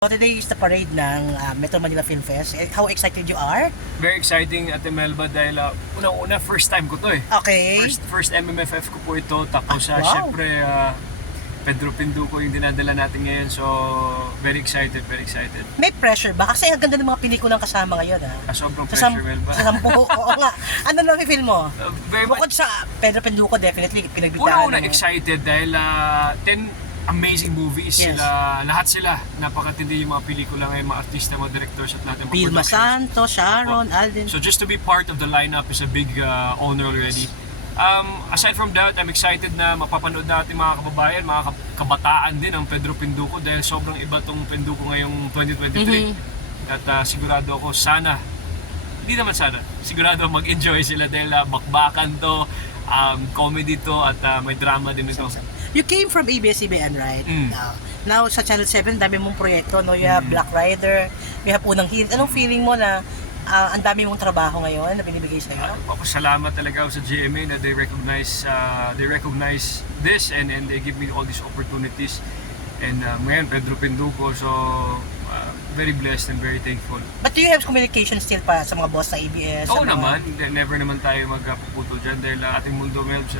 So today is the parade ng Metro Manila Film Fest. How excited you are? Very exciting, Ate Melba, dahil unang-una first time ko to eh. Okay. First MMFF ko po ito. Tapos wow. syempre Pedro Pinduco yung dinadala natin ngayon. So very excited, very excited. May pressure ba? Kasi ang ganda ng mga pelikulang kasama ngayon Sobrang pressure, Melba. Sa 10, oo nga. Ano lang yung film mo? Very much. Bukod sa Pedro Pinduco, definitely pinagbitahan. Una excited dahil 10 amazing movies. Yes. Lahat sila. Napakatindi yung mga pelikula ngayon, mga artista, mga directors at lahat ng mga Vilma productions. Santos, Sharon, Alden. So just to be part of the lineup is a big honor already. Aside from that, I'm excited na mapapanood natin mga kababayan, mga kabataan din ang Pedro Pinduco dahil sobrang iba tong Pinduco ngayong 2023. At sigurado ako hindi naman sana, sigurado mag-enjoy sila dahil bakbakan to, comedy to at may drama din ito. You came from ABS-CBN, right? Mm. Now sa Channel 7, dami mong proyekto, no? You have Black Rider, you have Unang Hirit. Anong feeling mo na ang dami mong trabaho ngayon na binibigay sa'yo? Papasalamat talaga ako sa GMA na they recognize this and they give me all these opportunities. And ngayon, Pedro Pinduco, so very blessed and very thankful. But do you have communication still pa sa mga boss ng ABS? Oo naman, never naman tayo magpuputol dyan dahil ating mundo, Melbs,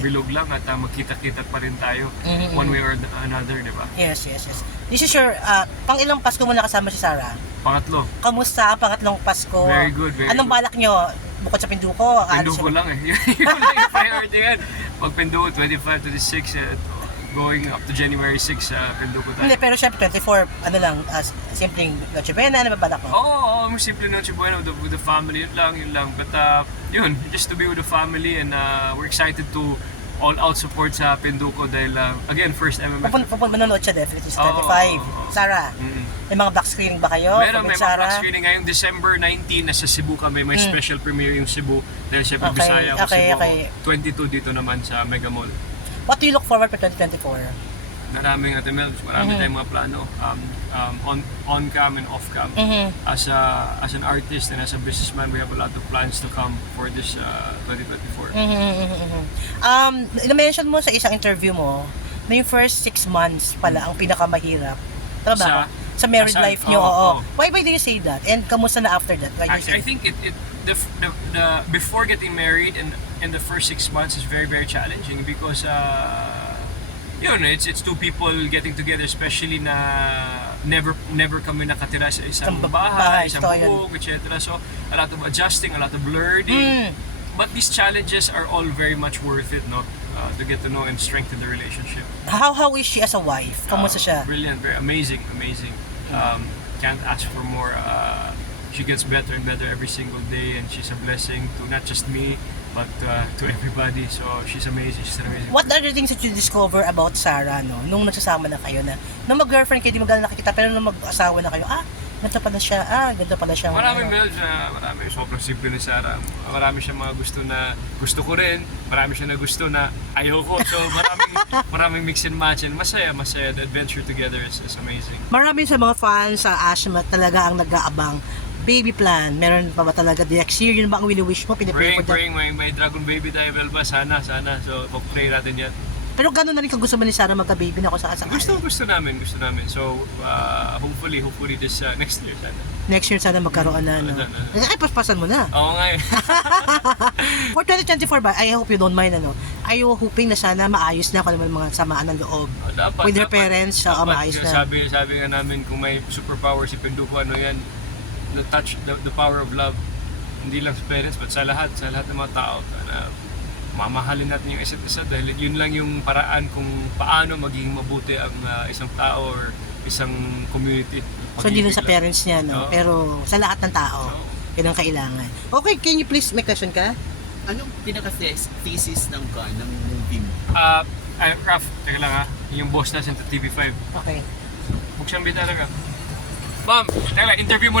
bilog lang at magkita-kita pa rin tayo one way or another, di ba? Yes. This is your, pang ilang Pasko mo nakasama si Sarah? Pangatlo. Kamusta ang pangatlong Pasko? Very good, very Anong good. balak nyo? Bukod sa Pinduco? Pinduco lang eh. Yun lang yung priority yan. Pag Pinduco, 25, 26, going up to January 6, Pinduco tayo. Hindi, pero syempre 24, ano lang, simpleng Noche Buena, ano ba balak mo? Oo, simple Noche Buena with the family, yun lang. But just to be with the family and we're excited to all-out support sa Pinduco dahil, again, first MMF. Manonood siya definitely sa 25. Sarah, may mga back screening ba kayo? May mga Sarah? back screening ngayong December 19, nasa Cebu kami, may special premiere yung Cebu dahil syempre Okay, Bisaya ako, okay, Cebu okay. 22 dito naman sa Mega Mall. What do you look forward for 2024? Maraming marami tayong mga plano on-cam and off-cam. As an artist and as a businessman, we have a lot of plans to come for this 2024. Na-mention mo sa isang interview mo na yung first 6 months pala ang pinakamahirap. Tama ba? Sa married life nyo, oo. Why do you say that? And kamusta na after that? Why do you say I think the before getting married and in the first 6 months is very, very challenging because it's two people getting together, especially na never kami nakatira sa isang bahay, isang bubong, etc. So a lot of adjusting, a lot of learning. But these challenges are all very much worth it, no? To get to know and strengthen the relationship. How is she as a wife? Kamusta siya? Brilliant, very amazing. Can't ask for more. She gets better and better every single day, and she's a blessing to not just me, but to everybody. So she's amazing. She's an amazing. What are the things that you discover about Sarah, no? Nung nagsasama na kayo na, nung mag-girlfriend kayo, di mo gano'n nakikita, pero nung mag-asawa na kayo, ganito pala siya, ganito pala siya. Maraming Melbs marami. Sobrang simple ni Sarah. Marami siyang mga gusto na gusto ko rin. Marami siya na gusto na ayoko. So maraming mix and match. And masaya. The adventure together is amazing. Marami sa mga fans sa Ashma talaga ang nag-aabang. Baby plan, meron pa ba talaga the next year? Yun ba ang wini-wish mo? Pinipray Praying, may dragon baby tayo, Melba. Sana. So, pag-pray natin yan. Pero gano'n na rin kung gusto ba ni Sarah magka-baby na ako sa kasakali? Gusto namin. So, hopefully this next year sana. Next year sana magkaroon na, no? Ay, paspasan mo na. Oo nga eh. For 2024 ba, I hope you don't mind, ano? Are you hoping na sana maayos na kung naman mga samaan ng loob? With your parents, maayos na. Sabi nga namin, kung may superpower si Pinduco, ano yan, the power of love, hindi lang sa parents but sa lahat ng mga tao na mamahalin natin yung isa't isa dahil yun lang yung paraan kung paano magiging mabuti ang isang tao or isang community. So hindi lang sa parents niya, no? Pero sa lahat ng tao, yun ang kailangan. Okay, can you please, may question ka? Anong pinaka-thesis ng movie mo? Raf, teka lang yung boss natin sa TV5. Okay. Buksan ba talaga? Ma'am, teka lang, interview mo